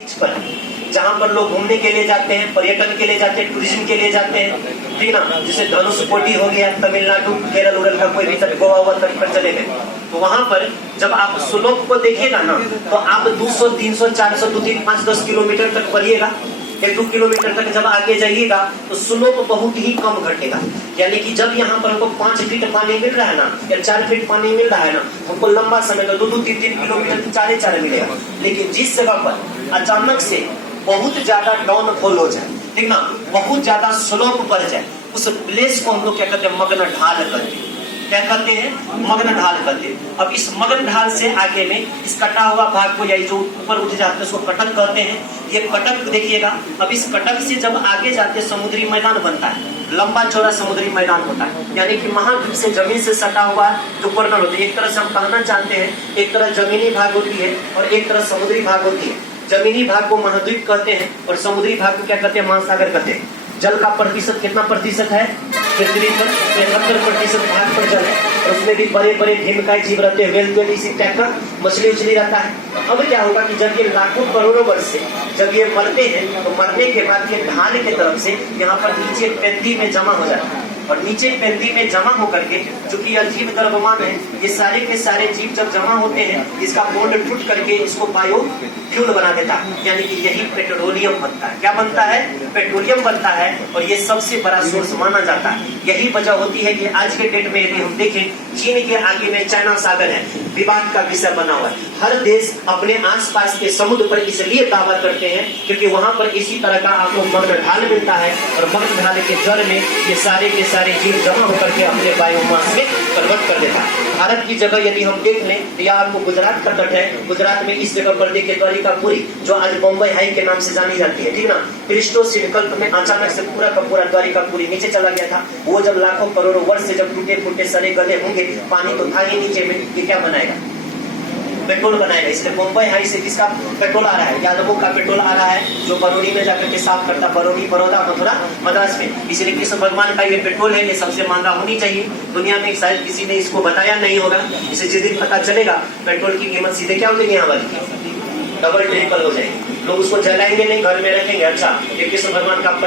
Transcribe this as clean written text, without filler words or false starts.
पर जहाँ पर लोग घूमने के लिए जाते हैं, पर्यटन के लिए जाते हैं, टूरिज्म के लिए जाते हैं, ठीक ना। जैसे धनुषकोटी हो गया, तमिलनाडु, केरल उरल का कोई भी तट, गोवा हुआ तट पर चले गए, तो वहां पर जब आप स्लोप को देखिएगा ना, तो आप 200, 300, 400, 2, 3, 5, 10 किलोमीटर तक बढ़िएगा। 1-2 किलोमीटर तक जब आगे जाइएगा तो स्लोप बहुत ही कम घटेगा। यानी कि जब यहाँ पर हमको 5 फीट पानी मिल रहा है ना, या 4 फीट पानी मिल रहा है ना, हमको लंबा समय का 2-2, 3-3 किलोमीटर 4 मिलेगा। लेकिन जिस जगह पर अचानक से बहुत ज्यादा डाउनफॉल हो जाए, ठीक ना, बहुत ज्यादा स्लोप बढ़ जाए, उस प्लेस को हम लोग क्या कहते हैं, मग्न ढाल कहते हैं। क्या कहते हैं? मग्न ढाल कहते हैं। अब इस मग्न ढाल से आगे में इस कटा हुआ भाग को, या जो ऊपर उठ जाते हैं उसको कटक कहते हैं। ये कटक देखिएगा। अब इस कटक से जब आगे जाते समुद्री मैदान बनता है, लंबा चौड़ा समुद्री मैदान होता है। यानी कि महाद्वीप से जमीन से सटा हुआ जो कॉर्नर होते हैं, एक तरह से हम कहना चाहते हैं, एक तरह जमीनी भाग होती है और एक तरह समुद्री भाग होती है। जमीनी भाग को महाद्वीप कहते हैं और समुद्री भाग को क्या कहते हैं, महासागर कहते हैं। जल का प्रतिशत कितना प्रतिशत है? पृथ्वी पर 73% भाग पर जल है, और उसमें भी बड़े बड़े भीमकाय जीव रहते हैं, वेल इसी टाइप का मछली उछली रहता है। अब क्या होगा कि जब ये लाखों करोड़ों वर्ष से जब ये मरते हैं, तो मरने के बाद ये ढाल के तरफ से यहाँ पर नीचे पेंदी में जमा हो जाता है, और नीचे पेंदी में जमा होकर के, चूंकि अजीब द्रव्यमान है, ये सारे के सारे जीव जब जमा होते हैं, इसका बॉन्ड टूट करके इसको बायो फ्यूल बना देता है। यानी कि यही पेट्रोलियम बनता है। क्या बनता है? पेट्रोलियम बनता है, और ये सबसे बड़ा सोर्स माना जाता है। यही वजह होती है कि आज के डेट में यदि हम देखें, चीन के आगे में चाइना सागर है, विवाद का विषय बना हुआ है। हर देश अपने आसपास के समुद्र पर इसलिए दावा करते हैं क्योंकि वहां पर इसी तरह का आपको मग्न ढाल मिलता है, और मग्न ढाल के जड़ में ये सारे के सारे जीव जमा होकर के अपने बायोमास में कन्वर्ट कर देता है। भारत की जगह यदि हम देख लें, या आपको गुजरात का तट है, गुजरात में इस जगह पर देखिए द्वारिकापुरी, जो आज बम्बई हाई के नाम से जानी जाती है, ठीक ना। क्रिस्टो सिडकल्प में अचानक से पूरा का पूरा द्वारिकापुरी नीचे चला गया था। वो जब लाखों करोड़ों वर्ष से जब टूटे फूटे सड़े गले होंगे, पानी तो था ही नीचे में, ये क्या बनाएगा? पेट्रोल बनाएगा। इसलिए मुंबई हाई से किसका पेट्रोल आ रहा है? यादवों का पेट्रोल आ रहा है, जो बरौनी में जाकर के साफ करता, बरौनी, बड़ौदा, मथुरा, मद्रास में। इसलिए कृष्ण भगवान का ये पेट्रोल है, ये सबसे महंगा होनी चाहिए दुनिया में। शायद किसी ने इसको बताया नहीं होगा। इसे जिस दिन पता चलेगा, पेट्रोल की कीमत सीधे क्या हो जाएगी, यहाँ वाली डबल ट्रिपल हो जाएगी। लोग उसको जलाएंगे नहीं, घर में रखेंगे। अच्छा, ये कृष्ण भगवान का